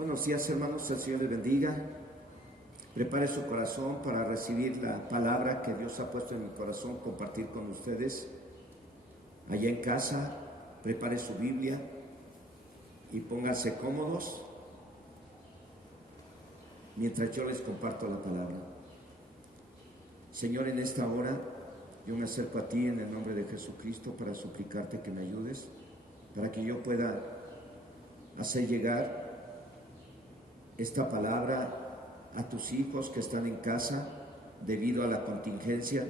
Buenos días, hermanos, el Señor les bendiga. Prepare su corazón para recibir la palabra que Dios ha puesto en mi corazón, compartir con ustedes. Allá en casa, prepare su Biblia y pónganse cómodos mientras yo les comparto la palabra. Señor, en esta hora yo me acerco a ti en el nombre de Jesucristo para suplicarte que me ayudes, para que yo pueda hacer llegar esta palabra a tus hijos que están en casa debido a la contingencia,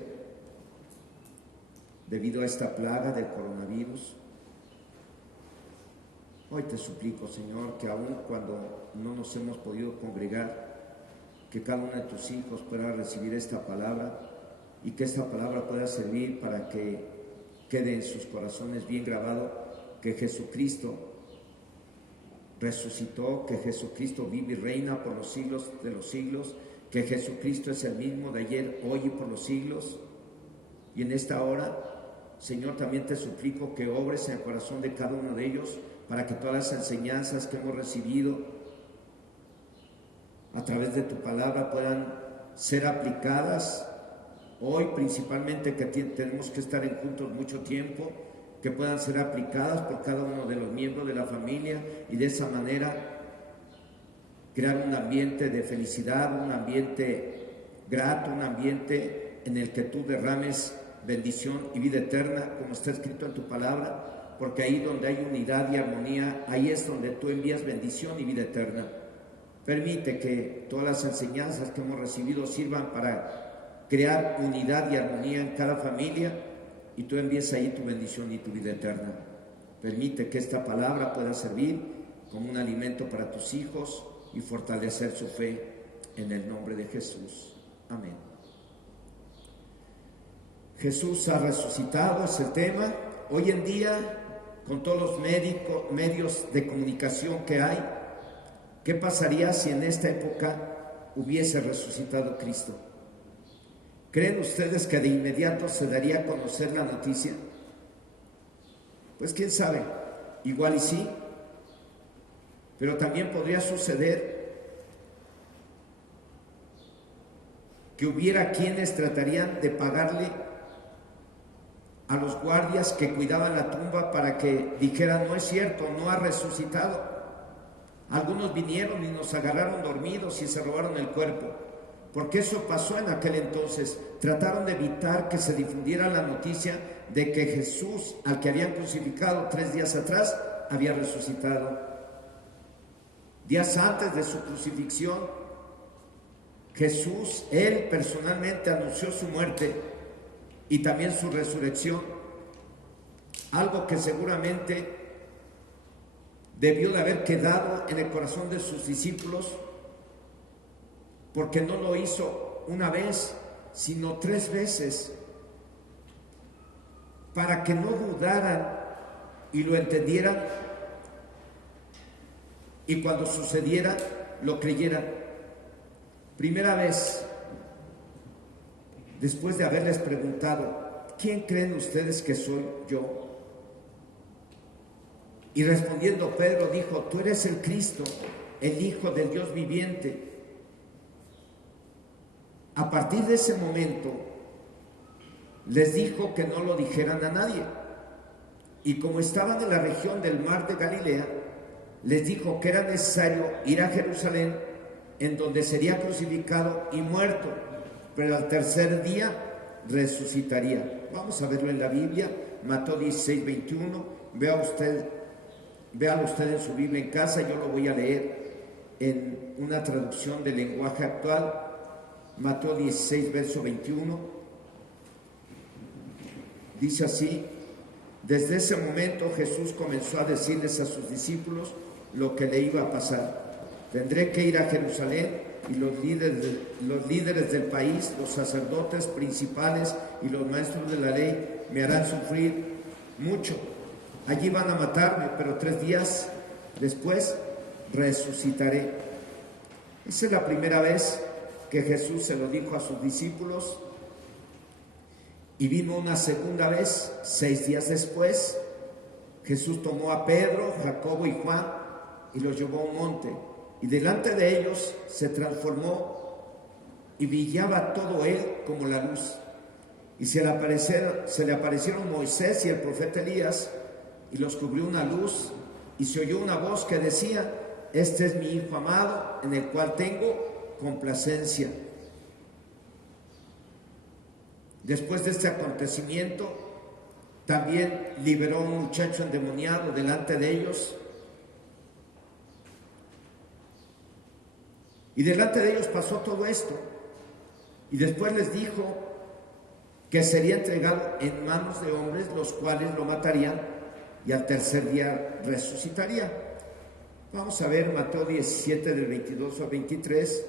debido a esta plaga del coronavirus. Hoy te suplico, Señor, que aun cuando no nos hemos podido congregar, que cada uno de tus hijos pueda recibir esta palabra y que esta palabra pueda servir para que quede en sus corazones bien grabado que Jesucristo resucitó, que Jesucristo vive y reina por los siglos de los siglos, que Jesucristo es el mismo de ayer, hoy y por los siglos. Y en esta hora, Señor, también te suplico que obres en el corazón de cada uno de ellos para que todas las enseñanzas que hemos recibido a través de tu palabra puedan ser aplicadas hoy, principalmente que tenemos que estar juntos mucho tiempo, que puedan ser aplicadas por cada uno de los miembros de la familia y de esa manera crear un ambiente de felicidad, un ambiente grato, un ambiente en el que tú derrames bendición y vida eterna, como está escrito en tu palabra, porque ahí donde hay unidad y armonía, ahí es donde tú envías bendición y vida eterna. Permite que todas las enseñanzas que hemos recibido sirvan para crear unidad y armonía en cada familia, y tú envíes ahí tu bendición y tu vida eterna. Permite que esta palabra pueda servir como un alimento para tus hijos y fortalecer su fe en el nombre de Jesús. Amén. Jesús ha resucitado, es el tema. Hoy en día, con todos los medios de comunicación que hay, ¿qué pasaría si en esta época hubiese resucitado Cristo? ¿Creen ustedes que de inmediato se daría a conocer la noticia? Pues quién sabe, igual y sí, pero también podría suceder que hubiera quienes tratarían de pagarle a los guardias que cuidaban la tumba para que dijeran: no es cierto, no ha resucitado. Algunos vinieron y nos agarraron dormidos y se robaron el cuerpo. Porque eso pasó en aquel entonces. Trataron de evitar que se difundiera la noticia de que Jesús, al que habían crucificado 3 días atrás, había resucitado. Días antes de su crucifixión, Jesús, él personalmente anunció su muerte y también su resurrección, algo que seguramente debió de haber quedado en el corazón de sus discípulos, porque no lo hizo una vez, sino 3 veces, para que no dudaran y lo entendieran, y cuando sucediera, lo creyeran. Primera vez, después de haberles preguntado: ¿quién creen ustedes que soy yo? Y respondiendo Pedro dijo: tú eres el Cristo, el Hijo del Dios viviente. A partir de ese momento les dijo que no lo dijeran a nadie, y como estaban en la región del mar de Galilea, les dijo que era necesario ir a Jerusalén, en donde sería crucificado y muerto, pero al tercer día resucitaría. Vamos a verlo en la Biblia, Mateo 16:21. Véalo usted en su Biblia en casa. Yo lo voy a leer en una traducción del lenguaje actual. Mateo 16, verso 21, dice así: desde ese momento Jesús comenzó a decirles a sus discípulos lo que le iba a pasar. Tendré que ir a Jerusalén y los líderes del país, los sacerdotes principales y los maestros de la ley me harán sufrir mucho. Allí van a matarme, pero 3 días después resucitaré. Esa es la primera vez que Jesús se lo dijo a sus discípulos, y vino una segunda vez 6 días después. Jesús tomó a Pedro, Jacobo y Juan y los llevó a un monte y delante de ellos se transformó y brillaba todo él como la luz. Y se le aparecieron Moisés y el profeta Elías, y los cubrió una luz, y se oyó una voz que decía: este es mi Hijo amado, en el cual tengo complacencia. Después de este acontecimiento, también liberó a un muchacho endemoniado delante de ellos, y delante de ellos pasó todo esto, y después les dijo que sería entregado en manos de hombres, los cuales lo matarían, y al tercer día resucitaría. Vamos a ver Mateo 17 del 22 al 23.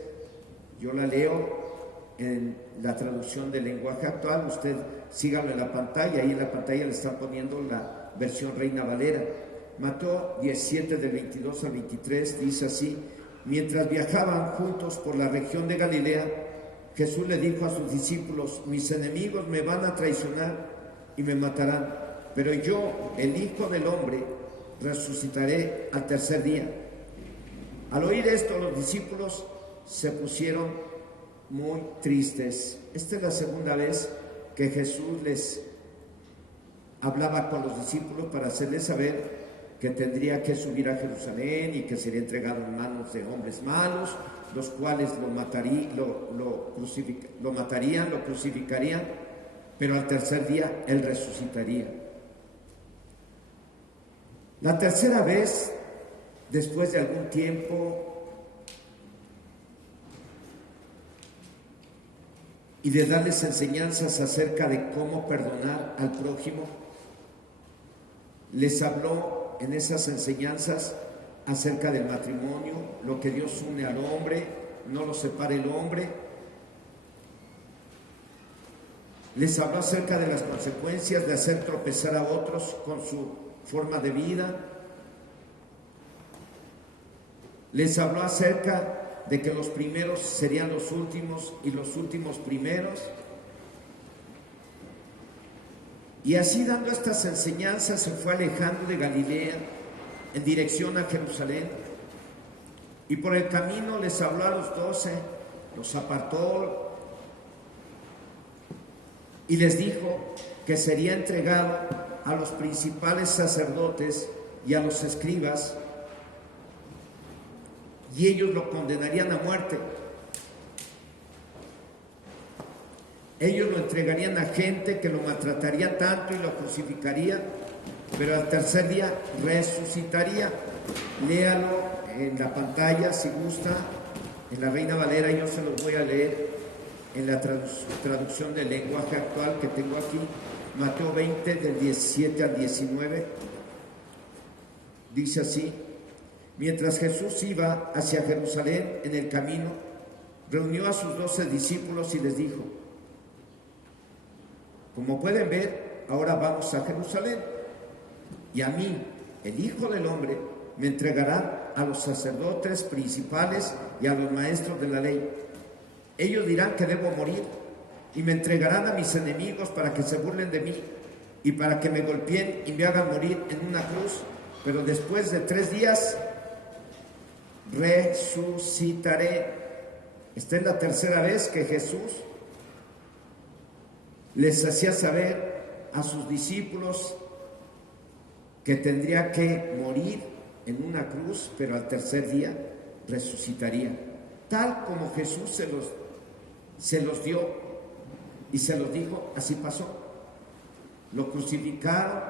Yo la leo en la traducción del lenguaje actual. Usted sígalo en la pantalla. Ahí en la pantalla le están poniendo la versión Reina Valera. Mateo 17 del 22 al 23 dice así: mientras viajaban juntos por la región de Galilea, Jesús le dijo a sus discípulos: mis enemigos me van a traicionar y me matarán, pero yo, el Hijo del Hombre, resucitaré al tercer día. Al oír esto, los discípulos se pusieron muy tristes. Esta es la segunda vez que Jesús les hablaba con los discípulos para hacerles saber que tendría que subir a Jerusalén y que sería entregado en manos de hombres malos, los cuales lo matarían, lo crucificarían, pero al tercer día él resucitaría. La tercera vez, después de algún tiempo y de darles enseñanzas acerca de cómo perdonar al prójimo, les habló en esas enseñanzas acerca del matrimonio, lo que Dios une al hombre, no lo separe el hombre. Les habló acerca de las consecuencias de hacer tropezar a otros con su forma de vida. Les habló acerca de que los primeros serían los últimos y los últimos primeros. Y así, dando estas enseñanzas, se fue alejando de Galilea en dirección a Jerusalén, y por el camino les habló a los 12, los apartó y les dijo que sería entregado a los principales sacerdotes y a los escribas, y ellos lo condenarían a muerte. Ellos lo entregarían a gente que lo maltrataría tanto y lo crucificaría, pero al tercer día resucitaría. Léalo en la pantalla si gusta, en la Reina Valera. Yo se los voy a leer en la traducción del lenguaje actual que tengo aquí. Mateo 20 del 17 al 19 dice así: mientras Jesús iba hacia Jerusalén en el camino, reunió a sus 12 discípulos y les dijo: como pueden ver, ahora vamos a Jerusalén, y a mí, el Hijo del Hombre, me entregarán a los sacerdotes principales y a los maestros de la ley. Ellos dirán que debo morir, y me entregarán a mis enemigos para que se burlen de mí y para que me golpeen y me hagan morir en una cruz, pero después de 3 días resucitaré. Esta es la tercera vez que Jesús les hacía saber a sus discípulos que tendría que morir en una cruz, pero al tercer día resucitaría. Tal como Jesús se los dio y se los dijo, así pasó. Lo crucificaron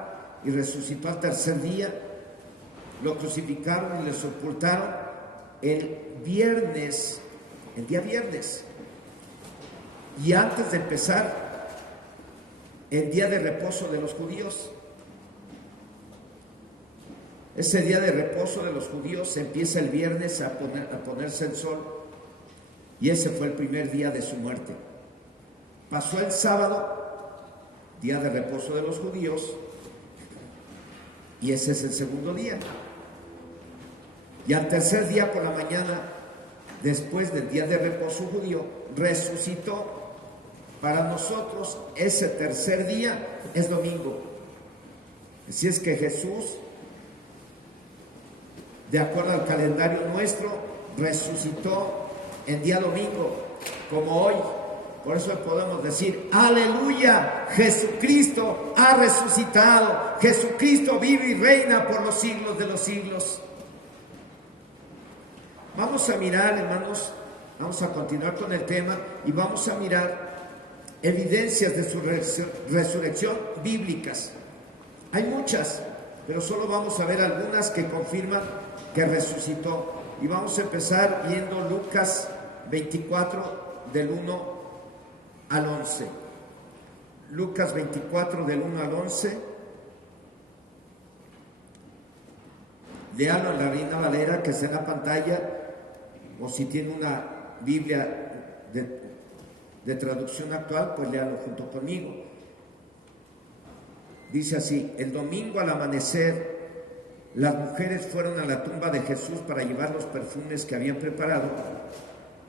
y resucitó al tercer día. Lo crucificaron y le sepultaron el día viernes. Y antes de empezar el día de reposo de los judíos. Ese día de reposo de los judíos empieza el viernes a ponerse el sol, y ese fue el primer día de su muerte. Pasó el sábado, día de reposo de los judíos, y ese es el segundo día. Y al tercer día por la mañana, después del día de reposo judío, resucitó. Para nosotros ese tercer día es domingo. Así es que Jesús, de acuerdo al calendario nuestro, resucitó en día domingo, como hoy. Por eso podemos decir, aleluya, Jesucristo ha resucitado, Jesucristo vive y reina por los siglos de los siglos. Vamos a mirar, hermanos, vamos a continuar con el tema y vamos a mirar evidencias de su resurrección bíblicas. Hay muchas, pero solo vamos a ver algunas que confirman que resucitó. Y vamos a empezar viendo Lucas 24 del 1 al 11. Lucas 24 del 1 al 11. Léalo en la Reina Valera, que está en la pantalla, o si tiene una Biblia de traducción actual, pues léalo junto conmigo. Dice así: el domingo al amanecer, las mujeres fueron a la tumba de Jesús para llevar los perfumes que habían preparado.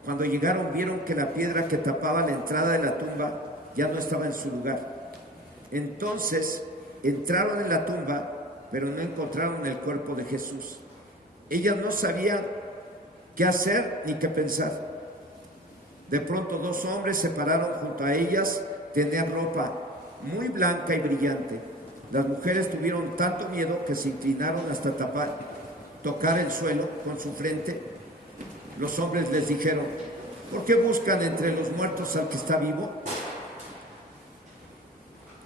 Cuando llegaron, vieron que la piedra que tapaba la entrada de la tumba ya no estaba en su lugar. Entonces entraron en la tumba, pero no encontraron el cuerpo de Jesús. Ellas no sabían qué hacer ni qué pensar. De pronto 2 hombres se pararon junto a ellas, tenían ropa muy blanca y brillante. Las mujeres tuvieron tanto miedo que se inclinaron hasta tocar el suelo con su frente. Los hombres les dijeron: ¿por qué buscan entre los muertos al que está vivo?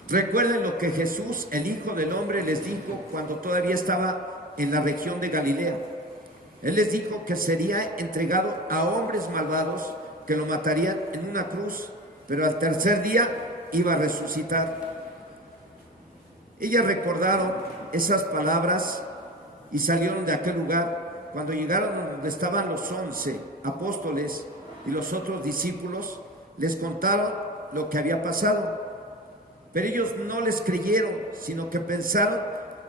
Recuerden lo que Jesús, el Hijo del Hombre, les dijo cuando todavía estaba en la región de Galilea. Él les dijo que sería entregado a hombres malvados que lo matarían en una cruz, pero al tercer día iba a resucitar. Ellas recordaron esas palabras y salieron de aquel lugar. Cuando llegaron donde estaban los 11 apóstoles y los otros discípulos, les contaron lo que había pasado. Pero ellos no les creyeron, sino que pensaron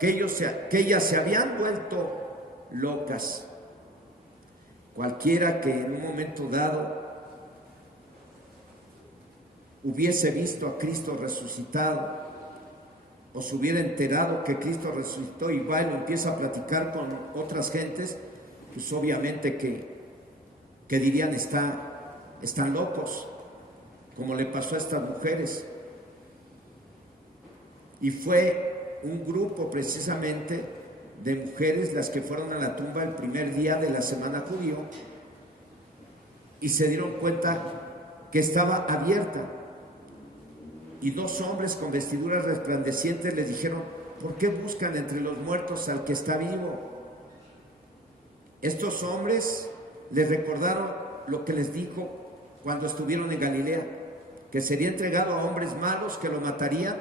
que ellas se habían vuelto locas. Cualquiera que en un momento dado hubiese visto a Cristo resucitado, o se hubiera enterado que Cristo resucitó y va y lo empieza a platicar con otras gentes, pues obviamente que dirían: están locos, como le pasó a estas mujeres. Y fue un grupo precisamente de mujeres las que fueron a la tumba el primer día de la semana judío y se dieron cuenta que estaba abierta. Y 2 hombres con vestiduras resplandecientes les dijeron: ¿por qué buscan entre los muertos al que está vivo? Estos hombres les recordaron lo que les dijo cuando estuvieron en Galilea, que sería entregado a hombres malos que lo matarían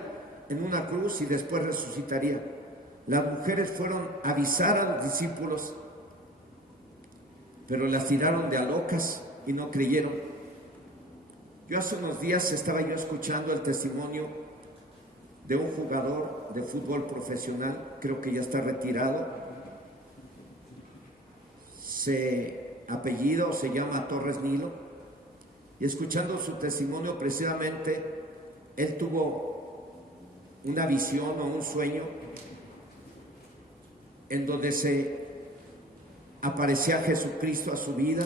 en una cruz y después resucitaría. Las mujeres fueron a avisar a los discípulos, pero las tiraron de a locas y no creyeron. Yo hace unos días estaba escuchando el testimonio de un jugador de fútbol profesional, creo que ya está retirado, se llama Torres Nilo, y escuchando su testimonio precisamente, él tuvo una visión o un sueño en donde se aparecía Jesucristo a su vida.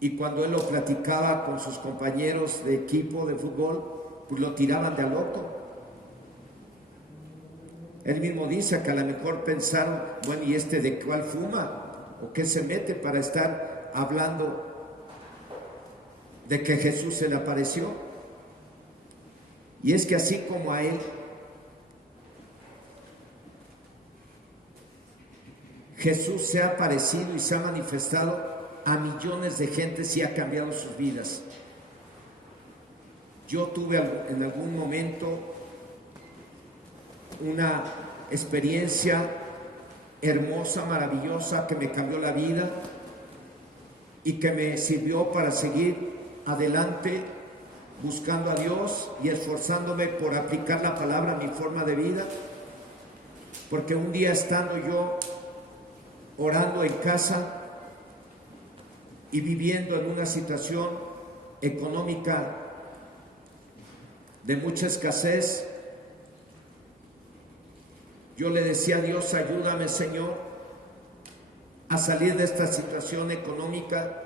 Y cuando él lo platicaba con sus compañeros de equipo de fútbol, pues lo tiraban de a loco. Él mismo dice que a lo mejor pensaron: bueno, ¿y este de cuál fuma? ¿O qué se mete para estar hablando de que Jesús se le apareció? Y es que así como a él, Jesús se ha aparecido y se ha manifestado a millones de gentes y ha cambiado sus vidas. Yo tuve en algún momento una experiencia hermosa, maravillosa, que me cambió la vida y que me sirvió para seguir adelante buscando a Dios y esforzándome por aplicar la palabra a mi forma de vida. Porque un día, estando yo orando en casa y viviendo en una situación económica de mucha escasez, yo le decía a Dios: ayúdame, Señor, a salir de esta situación económica.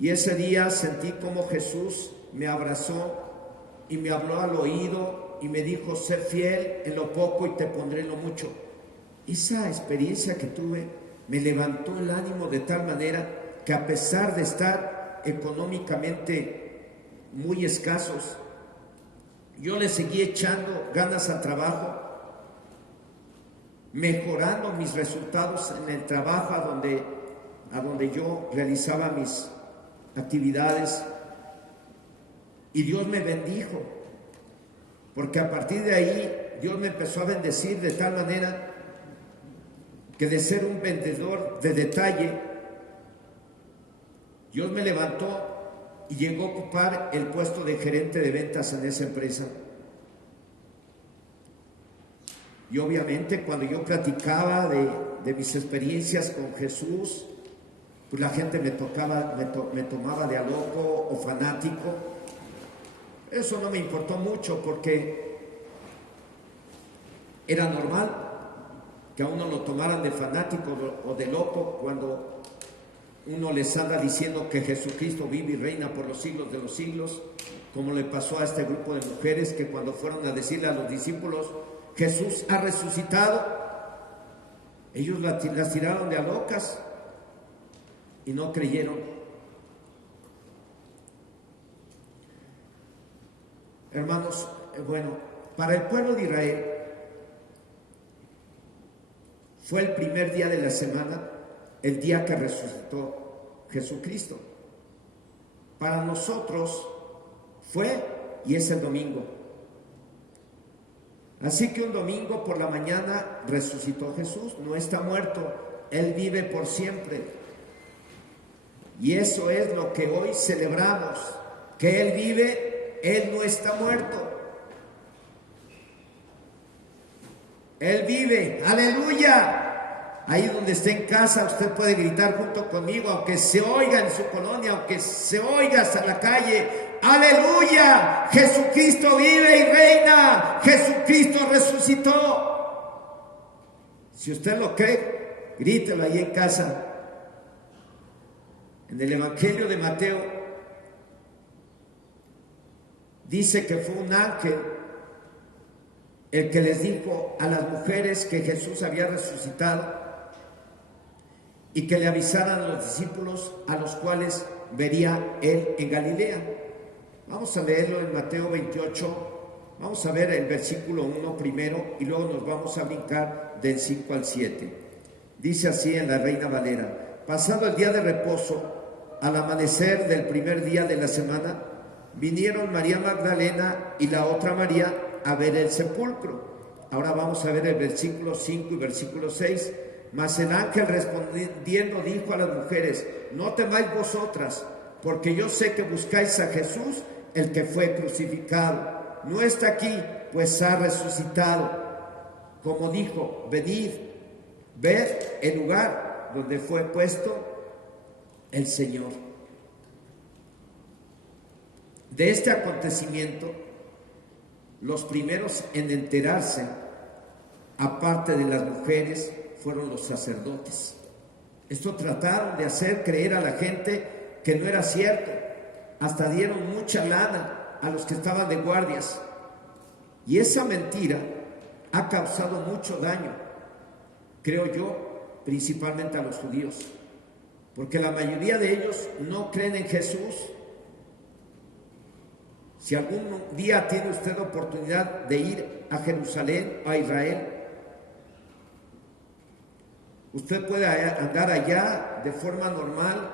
Y ese día sentí como Jesús me abrazó y me habló al oído y me dijo: sé fiel en lo poco y te pondré en lo mucho. Esa experiencia que tuve me levantó el ánimo de tal manera que, a pesar de estar económicamente muy escasos, yo le seguí echando ganas al trabajo, mejorando mis resultados en el trabajo a donde yo realizaba mis actividades, y Dios me bendijo, porque a partir de ahí Dios me empezó a bendecir de tal manera que, de ser un vendedor de detalle, Dios me levantó y llegó a ocupar el puesto de gerente de ventas en esa empresa. Y obviamente, cuando yo platicaba de mis experiencias con Jesús, pues la gente me tomaba de a loco o fanático. Eso no me importó mucho, porque era normal que a uno lo tomaran de fanático o de loco cuando uno les anda diciendo que Jesucristo vive y reina por los siglos de los siglos, como le pasó a este grupo de mujeres que, cuando fueron a decirle a los discípulos: Jesús ha resucitado, ellos las tiraron de a locas y no creyeron. Hermanos, bueno, para el pueblo de Israel fue el primer día de la semana, el día que resucitó Jesucristo. Para nosotros fue y es el domingo. Así que un domingo por la mañana resucitó Jesús, no está muerto, Él vive por siempre. Y eso es lo que hoy celebramos, que Él vive, Él no está muerto. Él vive, aleluya. Ahí donde esté en casa, usted puede gritar junto conmigo, aunque se oiga en su colonia, aunque se oiga hasta la calle: aleluya, Jesucristo vive y reina, Jesucristo resucitó. Si usted lo cree, grítelo ahí en casa. En el Evangelio de Mateo dice que fue un ángel el que les dijo a las mujeres que Jesús había resucitado y que le avisaran a los discípulos, a los cuales vería él en Galilea. Vamos a leerlo en Mateo 28, vamos a ver el versículo 1 primero y luego nos vamos a brincar del 5 al 7. Dice así en la Reina Valera: pasado el día de reposo, al amanecer del primer día de la semana, vinieron María Magdalena y la otra María a ver el sepulcro. Ahora vamos a ver el versículo 5 y versículo 6. Mas el ángel respondiendo dijo a las mujeres: no temáis vosotras, porque yo sé que buscáis a Jesús, el que fue crucificado. No está aquí, pues ha resucitado. Como dijo: venid, ved el lugar donde fue puesto el Señor. De este acontecimiento, los primeros en enterarse, aparte de las mujeres, fueron los sacerdotes. Esto trataron de hacer creer a la gente que no era cierto. Hasta dieron mucha lana a los que estaban de guardias. Y esa mentira ha causado mucho daño, creo yo, principalmente a los judíos, porque la mayoría de ellos no creen en Jesús. Si algún día tiene usted oportunidad de ir a Jerusalén o a Israel, usted puede andar allá de forma normal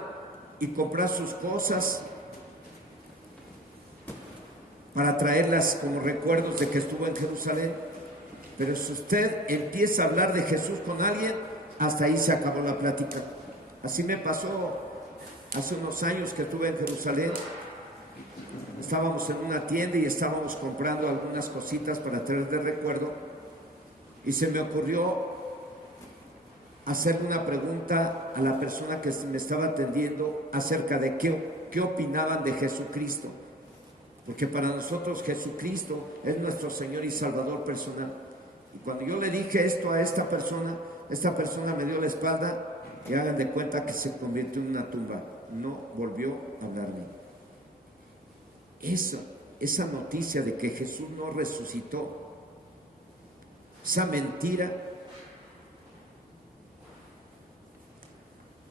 y comprar sus cosas para traerlas como recuerdos de que estuvo en Jerusalén. Pero si usted empieza a hablar de Jesús con alguien, hasta ahí se acabó la plática. Así me pasó hace unos años que estuve en Jerusalén. Estábamos en una tienda y estábamos comprando algunas cositas para traer de recuerdo, y se me ocurrió hacer una pregunta a la persona que me estaba atendiendo acerca de qué opinaban de Jesucristo, porque para nosotros Jesucristo es nuestro Señor y Salvador personal. Y cuando yo le dije esto a esta persona me dio la espalda y hagan de cuenta que se convirtió en una tumba. No volvió a hablarme. Esa noticia de que Jesús no resucitó, esa mentira,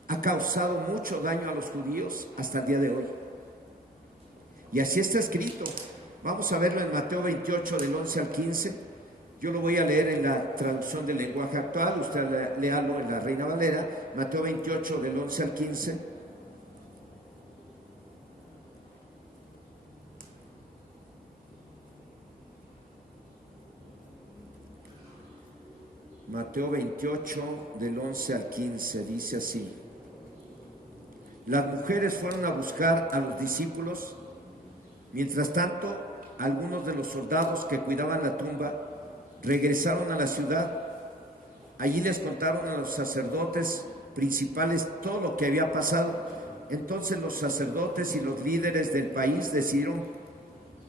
ha causado mucho daño a los judíos hasta el día de hoy. Y así está escrito. Vamos a verlo en Mateo 28, del 11 al 15. Yo lo voy a leer en la traducción del lenguaje actual, usted léalo en la Reina Valera. Mateo 28, del 11 al 15. Mateo 28, del 11 al 15, dice así: Las mujeres fueron a buscar a los discípulos. Mientras tanto, algunos de los soldados que cuidaban la tumba regresaron a la ciudad. Allí les contaron a los sacerdotes principales todo lo que había pasado. Entonces los sacerdotes y los líderes del país decidieron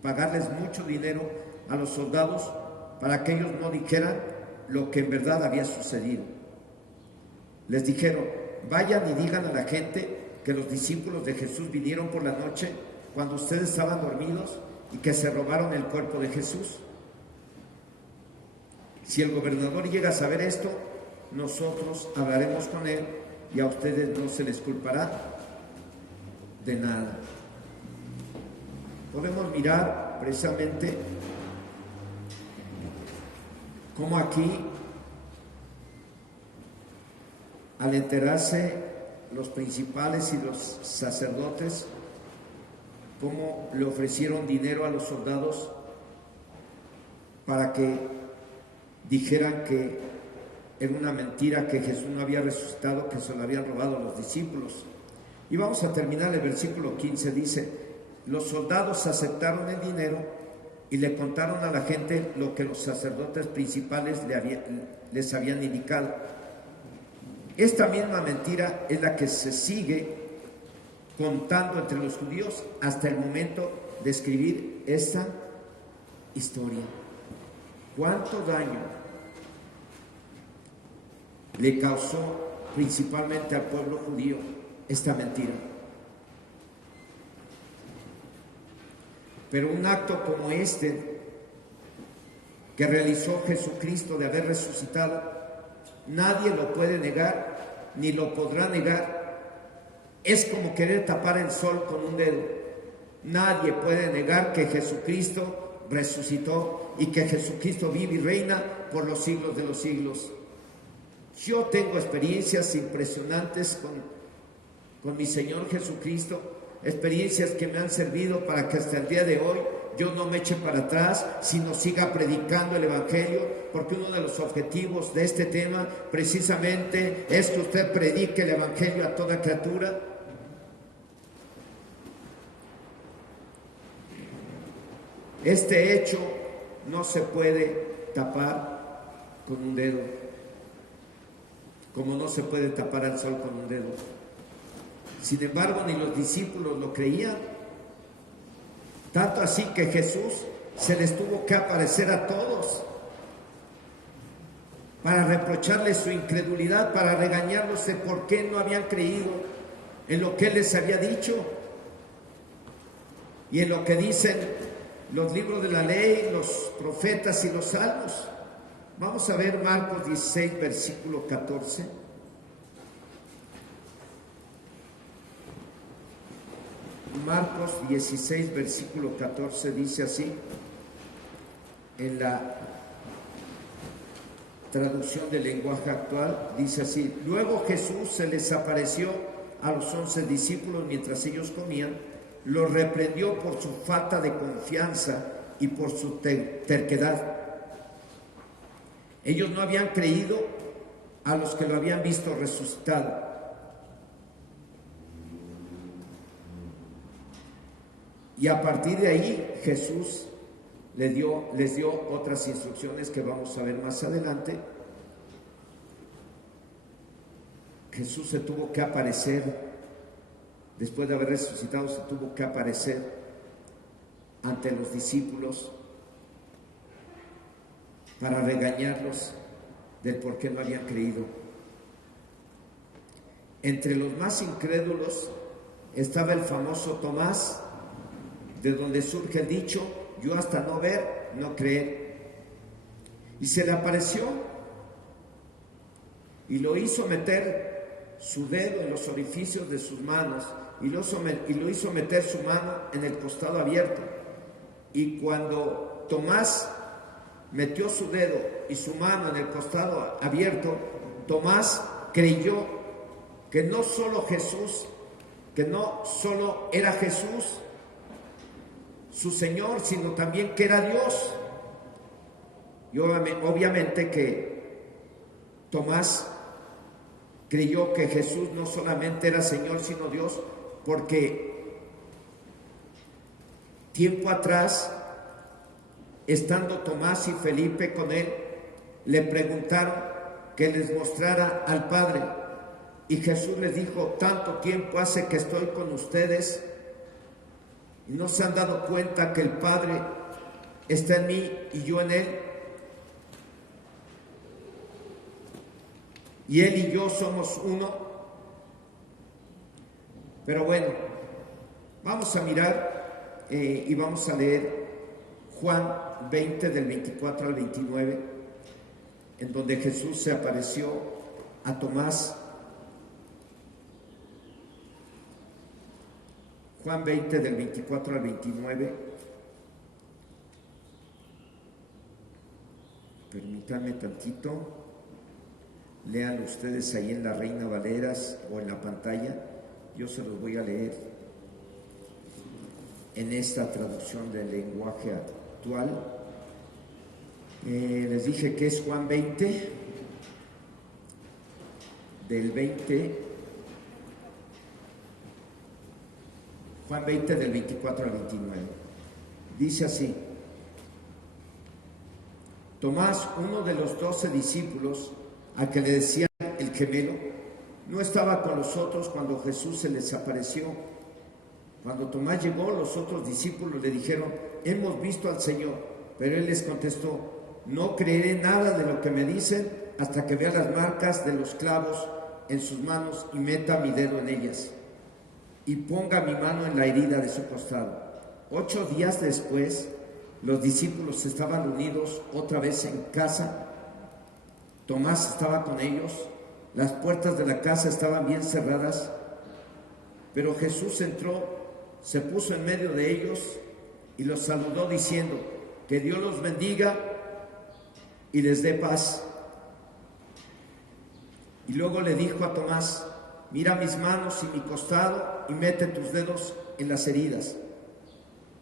pagarles mucho dinero a los soldados para que ellos no dijeran lo que en verdad había sucedido. Les dijeron: vayan y digan a la gente que los discípulos de Jesús vinieron por la noche cuando ustedes estaban dormidos y que se robaron el cuerpo de Jesús. Si el gobernador llega a saber esto, nosotros hablaremos con él y a ustedes no se les culpará de nada. Podemos mirar precisamente cómo aquí, al enterarse los principales y los sacerdotes, cómo le ofrecieron dinero a los soldados para que dijeran que era una mentira, que Jesús no había resucitado, que se lo habían robado a los discípulos. Y vamos a terminar el versículo 15, dice: los soldados aceptaron el dinero y le contaron a la gente lo que los sacerdotes principales les habían indicado. Esta misma mentira es la que se sigue contando entre los judíos hasta el momento de escribir esta historia. ¿Cuánto daño le causó principalmente al pueblo judío esta mentira? Pero un acto como este que realizó Jesucristo de haber resucitado, nadie lo puede negar ni lo podrá negar. Es como querer tapar el sol con un dedo. Nadie puede negar que Jesucristo resucitó y que Jesucristo vive y reina por los siglos de los siglos. Yo tengo experiencias impresionantes con mi Señor Jesucristo, experiencias que me han servido para que hasta el día de hoy yo no me eche para atrás, sino siga predicando el Evangelio, porque uno de los objetivos de este tema precisamente es que usted predique el Evangelio a toda criatura. Este hecho no se puede tapar con un dedo, como no se puede tapar al sol con un dedo. Sin embargo, ni los discípulos lo creían, tanto así que Jesús se les tuvo que aparecer a todos para reprocharles su incredulidad, para regañarlos de por qué no habían creído en lo que Él les había dicho y en lo que dicen los libros de la ley, los profetas y los salmos. Vamos a ver Marcos 16, versículo 14. Marcos 16, versículo 14 dice así, en la traducción del lenguaje actual, dice así: luego Jesús se les apareció a los 11 discípulos mientras ellos comían, los reprendió por su falta de confianza y por su terquedad. Ellos no habían creído a los que lo habían visto resucitado. Y a partir de ahí Jesús les dio otras instrucciones que vamos a ver más adelante. Jesús se tuvo que aparecer, después de haber resucitado, se tuvo que aparecer ante los discípulos para regañarlos del por qué no habían creído. Entre los más incrédulos estaba el famoso Tomás, de donde surge el dicho, yo hasta no ver, no creer. Y se le apareció y lo hizo meter su dedo en los orificios de sus manos y lo hizo meter su mano en el costado abierto. Y cuando Tomás metió su dedo y su mano en el costado abierto, Tomás creyó que no solo era Jesús su Señor, sino también que era Dios. Y obviamente que Tomás creyó que Jesús no solamente era Señor, sino Dios, porque tiempo atrás, estando Tomás y Felipe con él, le preguntaron que les mostrara al Padre. Y Jesús les dijo, tanto tiempo hace que estoy con ustedes y no se han dado cuenta que el Padre está en mí y yo en él. Y él y yo somos uno. Pero bueno, vamos a mirar y vamos a leer Juan 20 del 24 al 29, en donde Jesús se apareció a Tomás. Juan 20 del 24 al 29. Permítanme tantito. Lean ustedes ahí en la Reina Valeras o en la pantalla. Yo se los voy a leer en esta traducción del lenguaje actual. Les dije que es Juan 20, del 20, Juan 20 del 24 al 29. Dice así: Tomás, uno de los 12 discípulos, al que le decían el gemelo, no estaba con los otros cuando Jesús se les apareció. Cuando Tomás llegó, los otros discípulos le dijeron, hemos visto al Señor. Pero él les contestó, no creeré nada de lo que me dicen hasta que vea las marcas de los clavos en sus manos y meta mi dedo en ellas y ponga mi mano en la herida de su costado. 8 días después, los discípulos estaban unidos otra vez en casa. Tomás estaba con ellos, las puertas de la casa estaban bien cerradas, pero Jesús entró, se puso en medio de ellos y los saludó diciendo, que Dios los bendiga y les dé paz. Y luego le dijo a Tomás, mira mis manos y mi costado y mete tus dedos en las heridas.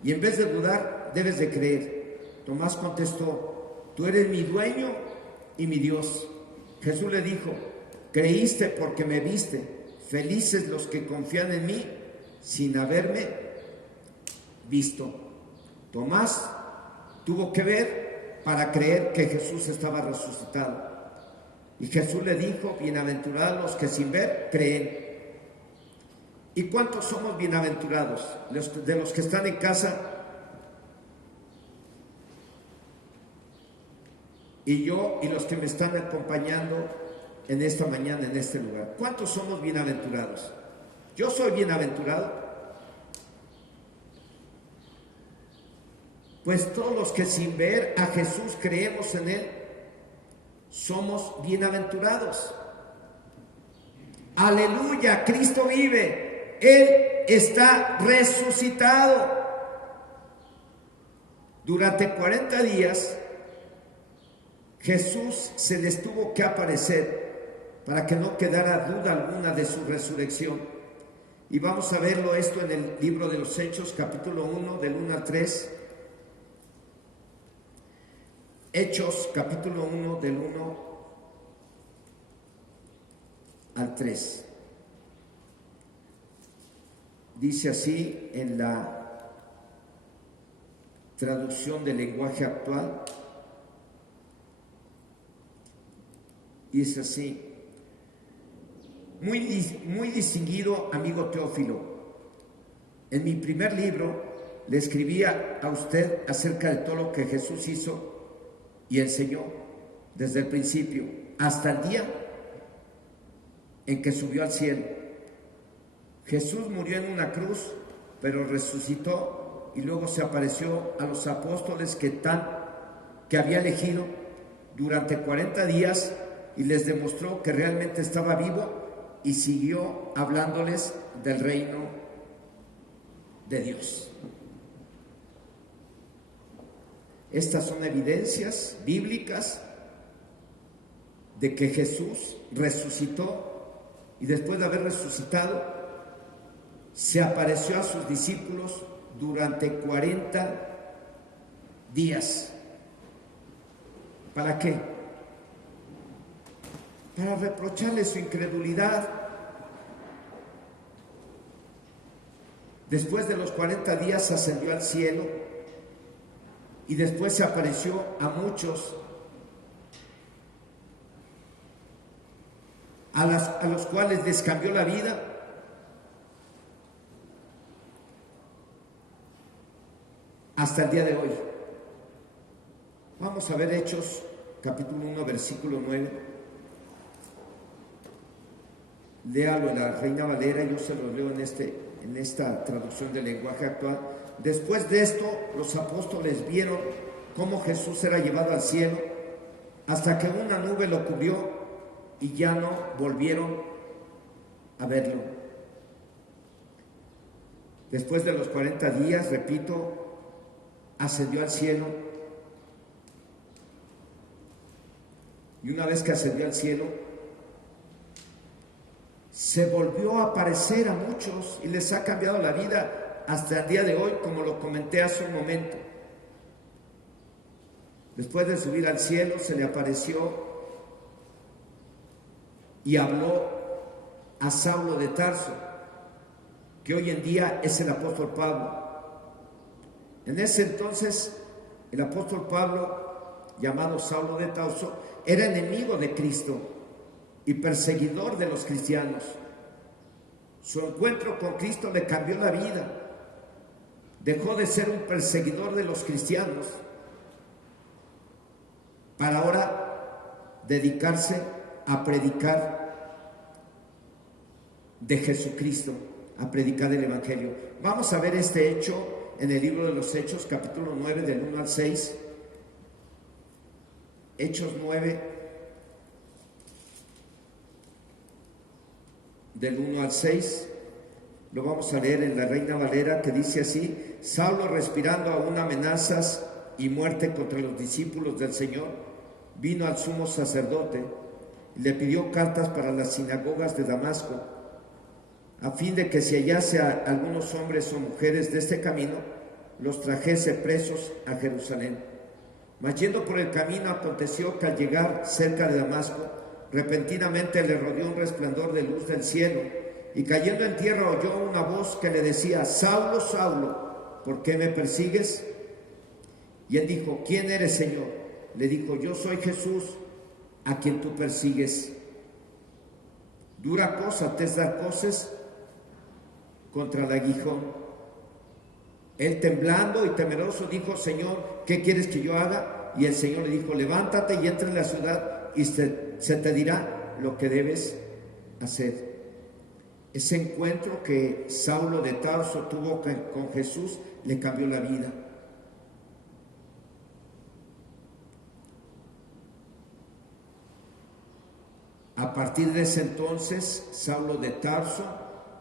Y en vez de dudar, debes de creer. Tomás contestó, tú eres mi dueño y mi Dios. Jesús le dijo, creíste porque me viste, felices los que confían en mí sin haberme visto. Tomás tuvo que ver para creer que Jesús estaba resucitado. Y Jesús le dijo, bienaventurados los que sin ver creen. ¿Y cuántos somos bienaventurados? De los que están en casa. Y yo y los que me están acompañando en esta mañana, en este lugar. ¿Cuántos somos bienaventurados? Yo soy bienaventurado. Pues todos los que sin ver a Jesús creemos en Él, somos bienaventurados. Aleluya, Cristo vive. Él está resucitado. Durante 40 días, Jesús se les tuvo que aparecer para que no quedara duda alguna de su resurrección. Y vamos a verlo esto en el libro de los Hechos, capítulo 1, del 1 al 3. Hechos, capítulo 1, del 1 al 3. Dice así en la traducción del lenguaje actual. Dice así, muy distinguido amigo Teófilo, en mi primer libro le escribía a usted acerca de todo lo que Jesús hizo y enseñó desde el principio hasta el día en que subió al cielo. Jesús murió en una cruz, pero resucitó y luego se apareció a los apóstoles que había elegido durante 40 días y les demostró que realmente estaba vivo y siguió hablándoles del reino de Dios. Estas son evidencias bíblicas de que Jesús resucitó y después de haber resucitado se apareció a sus discípulos durante 40 días. ¿Para qué? Para reprocharles su incredulidad. Después de los 40 días ascendió al cielo y después se apareció a muchos, a los cuales les cambió la vida. Hasta el día de hoy. Vamos a ver Hechos, capítulo 1, versículo 9. Léalo en la Reina Valera, yo se lo leo en esta traducción del lenguaje actual. Después de esto, los apóstoles vieron cómo Jesús era llevado al cielo, hasta que una nube lo cubrió y ya no volvieron a verlo. Después de los 40 días, repito, ascendió al cielo, y una vez que ascendió al cielo se volvió a aparecer a muchos y les ha cambiado la vida hasta el día de hoy, como lo comenté hace un momento. Después de subir al cielo se le apareció y habló a Saulo de Tarso, que hoy en día es el apóstol Pablo. En ese entonces, el apóstol Pablo, llamado Saulo de Tarso, era enemigo de Cristo y perseguidor de los cristianos. Su encuentro con Cristo le cambió la vida. Dejó de ser un perseguidor de los cristianos para ahora dedicarse a predicar de Jesucristo, a predicar el Evangelio. Vamos a ver este hecho en el libro de los Hechos, capítulo 9, del 1 al 6. Hechos 9, del 1 al 6. Lo vamos a leer en la Reina Valera, que dice así: Saulo, respirando aún amenazas y muerte contra los discípulos del Señor, vino al sumo sacerdote y le pidió cartas para las sinagogas de Damasco, a fin de que si hallase a algunos hombres o mujeres de este camino, los trajese presos a Jerusalén. Mas yendo por el camino, aconteció que al llegar cerca de Damasco, repentinamente le rodeó un resplandor de luz del cielo, y cayendo en tierra oyó una voz que le decía: Saulo, Saulo, ¿por qué me persigues? Y él dijo: ¿Quién eres, Señor? Le dijo: Yo soy Jesús, a quien tú persigues. Dura cosa te es dar voces contra el aguijón. Él, temblando y temeroso, dijo: Señor, ¿qué quieres que yo haga? Y el Señor le dijo: levántate y entra en la ciudad y se te dirá lo que debes hacer. Ese encuentro que Saulo de Tarso tuvo con Jesús le cambió la vida. A partir de ese entonces, Saulo de Tarso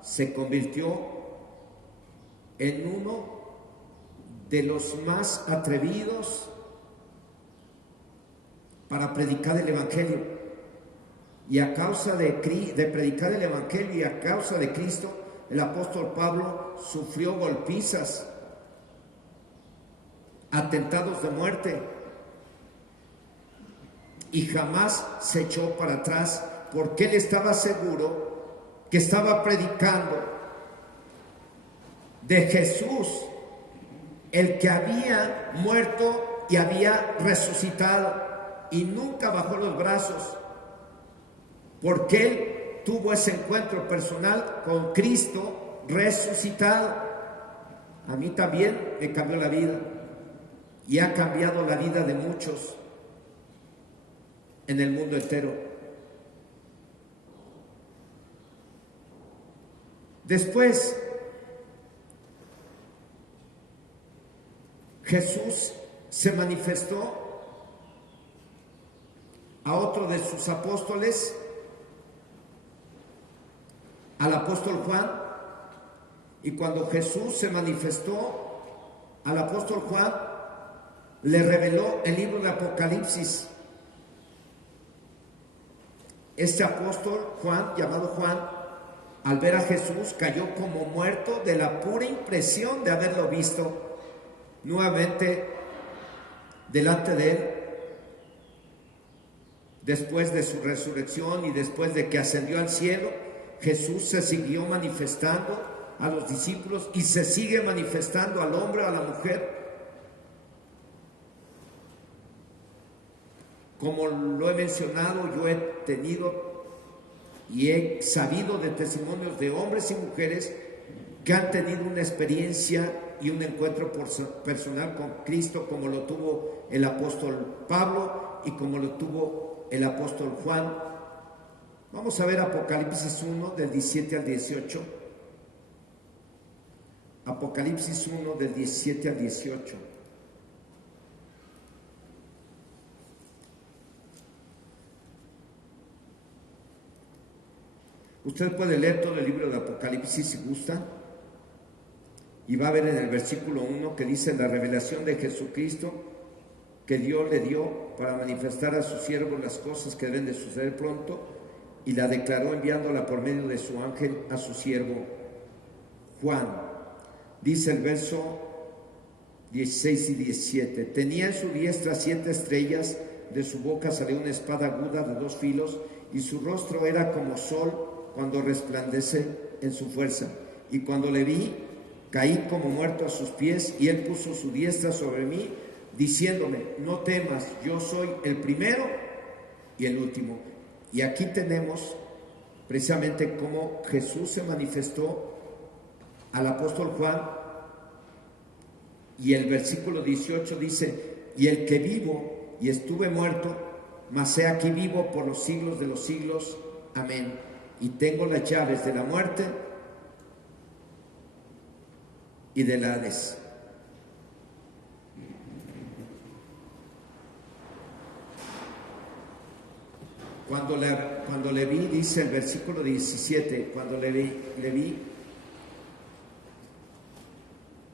se convirtió en uno de los más atrevidos para predicar el Evangelio. Y a causa de predicar el Evangelio y a causa de Cristo, el apóstol Pablo sufrió golpizas, atentados de muerte, y jamás se echó para atrás, porque él estaba seguro que estaba predicando de Jesús, el que había muerto y había resucitado, y nunca bajó los brazos, porque él tuvo ese encuentro personal con Cristo resucitado. A mí también me cambió la vida y ha cambiado la vida de muchos en el mundo entero. Después, Jesús se manifestó a otro de sus apóstoles, al apóstol Juan, y cuando Jesús se manifestó al apóstol Juan, le reveló el libro de Apocalipsis. Este apóstol Juan, llamado Juan, al ver a Jesús, cayó como muerto de la pura impresión de haberlo visto nuevamente delante de él. Después de su resurrección y después de que ascendió al cielo, Jesús se siguió manifestando a los discípulos y se sigue manifestando al hombre o a la mujer. Como lo he mencionado, yo he tenido y he sabido de testimonios de hombres y mujeres que han tenido una experiencia y un encuentro personal con Cristo, como lo tuvo el apóstol Pablo y como lo tuvo el apóstol Juan. Vamos a ver Apocalipsis 1 del 17 al 18. Apocalipsis 1 del 17 al 18. Usted puede leer todo el libro de Apocalipsis si gusta, y va a ver en el versículo 1 que dice: la revelación de Jesucristo que Dios le dio para manifestar a sus siervos las cosas que deben de suceder pronto, y la declaró enviándola por medio de su ángel a su siervo Juan. Dice el verso 16 y 17: tenía en su diestra 7 estrellas, de su boca salía una espada aguda de 2 filos, y su rostro era como sol cuando resplandece en su fuerza. Y cuando le vi, caí como muerto a sus pies, y él puso su diestra sobre mí, diciéndome: no temas, yo soy el primero y el último. Y aquí tenemos precisamente cómo Jesús se manifestó al apóstol Juan, y el versículo 18 dice: y el que vivo y estuve muerto, mas he aquí vivo por los siglos de los siglos. Amén. Y tengo las llaves de la muerte y del Hades. Cuando le vi, dice el versículo 17, cuando le vi,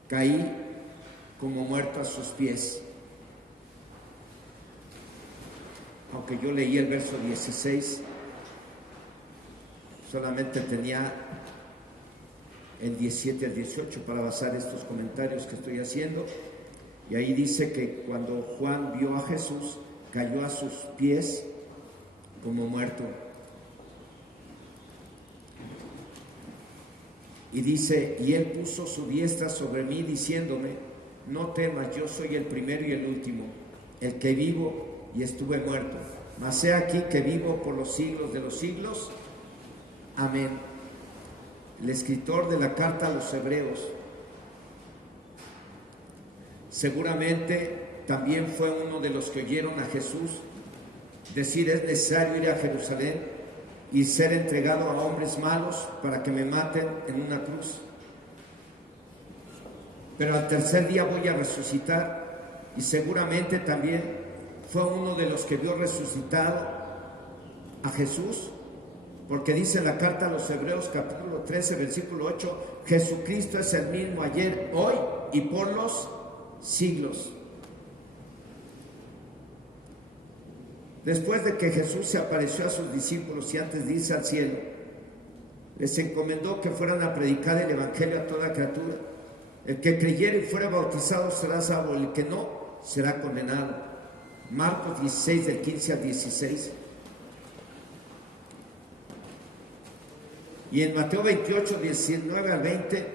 caí como muerto a sus pies. Aunque yo leí el verso 16, solamente tenía el 17 al 18 para basar estos comentarios que estoy haciendo. Y ahí dice que cuando Juan vio a Jesús, cayó a sus pies como muerto. Y dice: y él puso su diestra sobre mí, diciéndome: no temas, yo soy el primero y el último, el que vivo y estuve muerto, mas he aquí que vivo por los siglos de los siglos. Amén. El escritor de la carta a los Hebreos seguramente también fue uno de los que oyeron a Jesús decir: es necesario ir a Jerusalén y ser entregado a hombres malos para que me maten en una cruz, pero al tercer día voy a resucitar. Y seguramente también fue uno de los que vio resucitado a Jesús, porque dice en la carta a los Hebreos capítulo 13 versículo 8: Jesucristo es el mismo ayer, hoy y por los siglos. Después de que Jesús se apareció a sus discípulos y antes de irse al cielo, les encomendó que fueran a predicar el evangelio a toda criatura. El que creyere y fuera bautizado será salvo, el que no será condenado. Marcos 16 del 15 al 16. Y en Mateo 28, 19 al 20,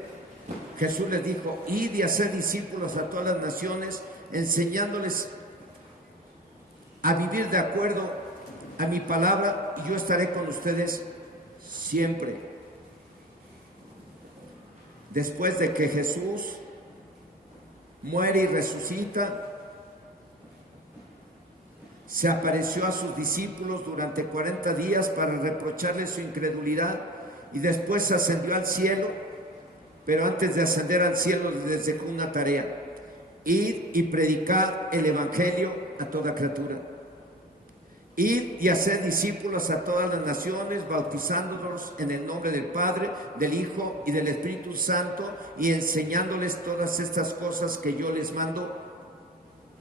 Jesús les dijo: id y hacer discípulos a todas las naciones, enseñándoles a vivir de acuerdo a mi palabra, y yo estaré con ustedes siempre. Después de que Jesús muere y resucita, se apareció a sus discípulos durante 40 días para reprocharles su incredulidad y después ascendió al cielo, pero antes de ascender al cielo les dejó una tarea: ir y predicar el evangelio a toda criatura. Ir y hacer discípulos a todas las naciones, bautizándolos en el nombre del Padre, del Hijo y del Espíritu Santo, y enseñándoles todas estas cosas que yo les mando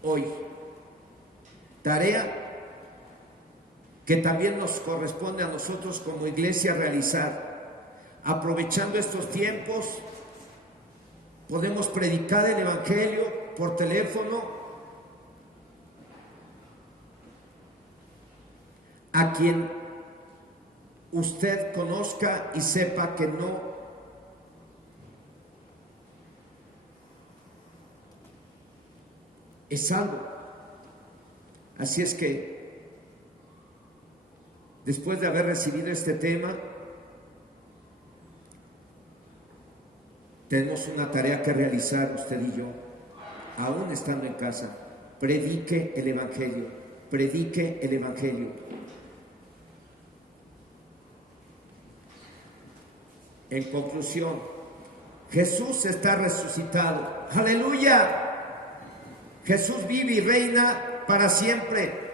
hoy. Tarea que también nos corresponde a nosotros como iglesia realizar. Aprovechando estos tiempos, podemos predicar el evangelio por teléfono a quien usted conozca y sepa que no es salvo. Así es que, después de haber recibido este tema, tenemos una tarea que realizar usted y yo, aún estando en casa. Predique el evangelio, predique el evangelio. En conclusión, Jesús está resucitado. ¡Aleluya! Jesús vive y reina para siempre.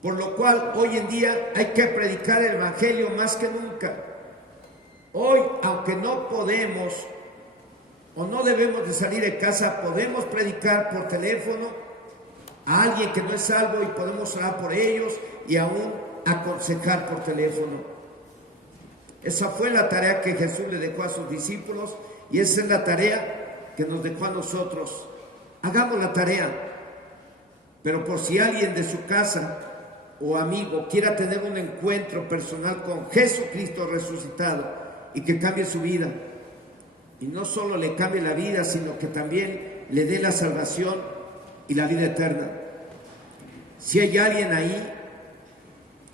Por lo cual hoy en día hay que predicar el evangelio más que nunca. Hoy, aunque no podemos o no debemos de salir de casa, podemos predicar por teléfono a alguien que no es salvo y podemos orar por ellos y aún aconsejar por teléfono. Esa fue la tarea que Jesús le dejó a sus discípulos y esa es la tarea que nos dejó a nosotros. Hagamos la tarea, pero por si alguien de su casa o amigo quiera tener un encuentro personal con Jesucristo resucitado y que cambie su vida, y no solo le cambie la vida, sino que también le dé la salvación y la vida eterna. Si hay alguien ahí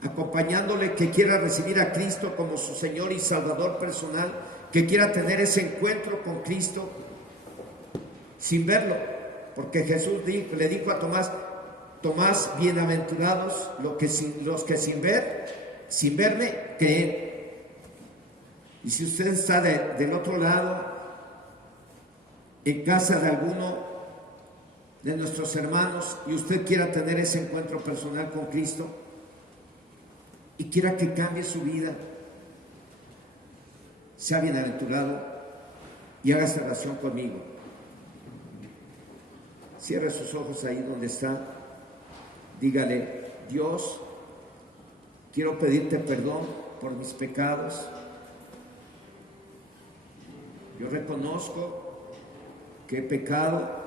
acompañándole que quiera recibir a Cristo como su Señor y Salvador personal, que quiera tener ese encuentro con Cristo sin verlo, porque Jesús le dijo a Tomás, bienaventurados los que sin verme creen. Y si usted está del otro lado, en casa de alguno de nuestros hermanos, y usted quiera tener ese encuentro personal con Cristo y quiera que cambie su vida, sea bienaventurado y haga esta oración conmigo. Cierre sus ojos ahí donde está. Dígale: Dios, quiero pedirte perdón por mis pecados. Yo reconozco que he pecado.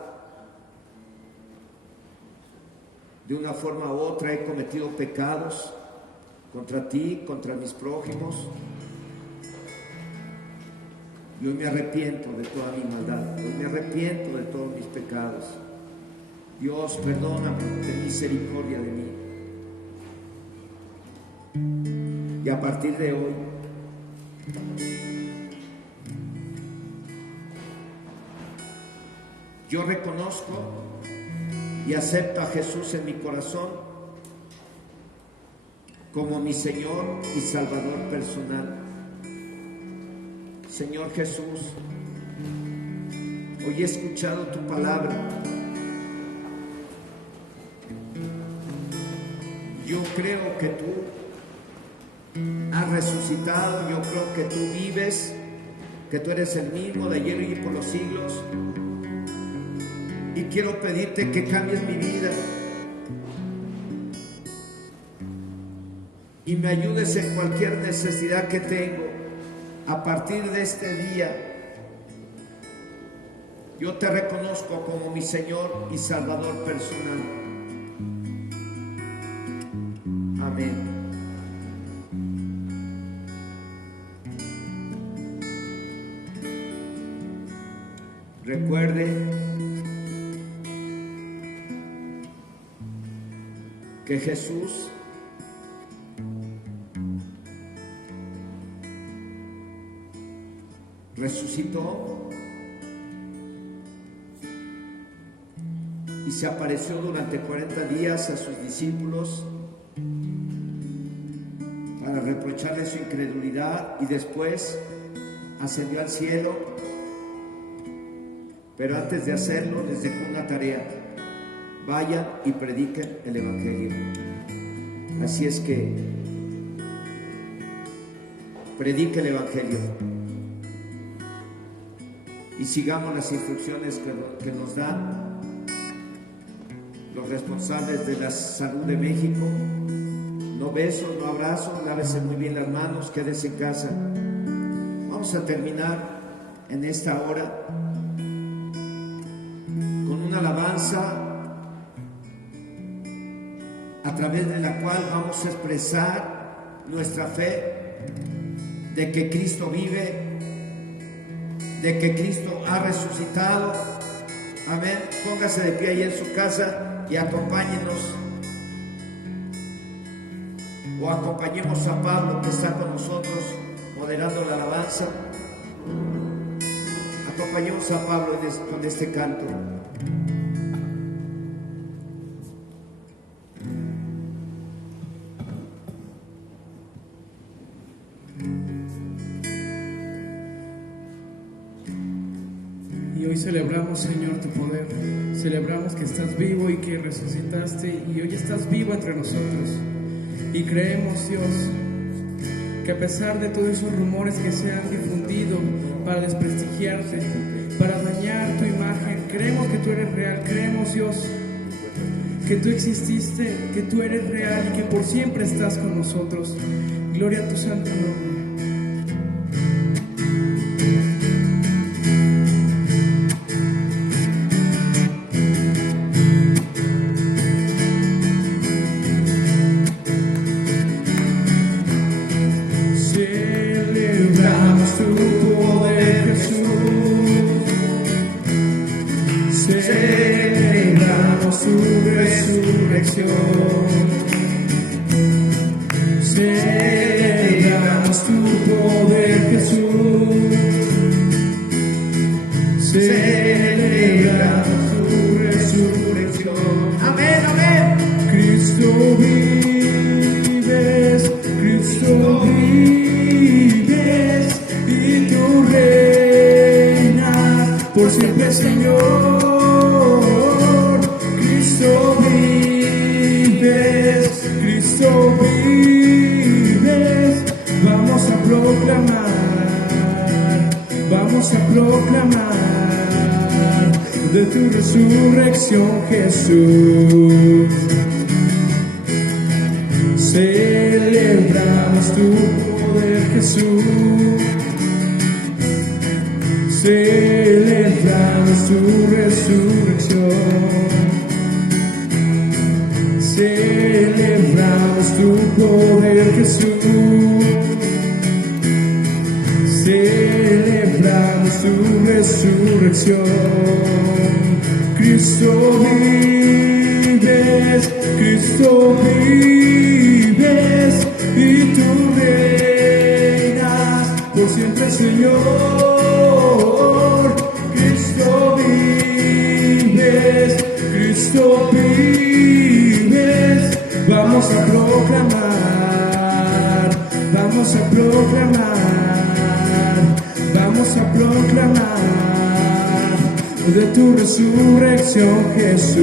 De una forma u otra he cometido pecados contra ti, contra mis prójimos. Yo me arrepiento de toda mi maldad. Yo me arrepiento de todos mis pecados. Dios, perdóname, ten misericordia de mí. Y a partir de hoy, yo reconozco y acepto a Jesús en mi corazón como mi Señor y Salvador personal. Señor Jesús, hoy he escuchado tu palabra. Yo creo que tú has resucitado, yo creo que tú vives, que tú eres el mismo de ayer y por los siglos. Y quiero pedirte que cambies mi vida y me ayudes en cualquier necesidad que tengo. A partir de este día, yo te reconozco como mi Señor y Salvador personal. Amén. Recuerde que Jesús resucitó y se apareció durante 40 días a sus discípulos para reprocharle su incredulidad y después ascendió al cielo. Pero antes de hacerlo les dejó una tarea: vayan y prediquen el Evangelio. Así es que predique el Evangelio y sigamos las instrucciones que nos dan los responsables de la salud de México. No besos, no abrazos, lávese muy bien las manos, quédese en casa. Vamos a terminar en esta hora con una alabanza a través de la cual vamos a expresar nuestra fe de que Cristo vive, de que Cristo ha resucitado. Amén. Póngase de pie ahí en su casa y acompáñenos, o acompañemos a Pablo, que está con nosotros moderando la alabanza. Acompañemos a Pablo con este canto. Y hoy celebramos, Señor, tu poder. Celebramos que estás vivo y que resucitaste, y hoy estás vivo entre nosotros. Y creemos, Dios, que a pesar de todos esos rumores que se han difundido para desprestigiarte, para dañar tu imagen, creemos que tú eres real. Creemos, Dios, que tú exististe, que tú eres real y que por siempre estás con nosotros. Gloria a tu santo nombre. Celebramos tu resurrección, celebramos tu poder, Jesús, celebramos tu resurrección. Amén, amén. Cristo vives, Cristo vives, y tú reinas por siempre, Señor. Cristo vives, Cristo vives. Vamos a proclamar de tu resurrección, Jesús. Celebramos tu poder, Jesús. Celebramos tu resurrección. Celebramos tu poder, Jesús. Celebramos tu resurrección. Cristo vives, Cristo vives, y tú reinas por siempre, Señor. Cristo vives, Cristo vives. Vamos a proclamar, vamos a proclamar, vamos a proclamar de tu resurrección, Jesús.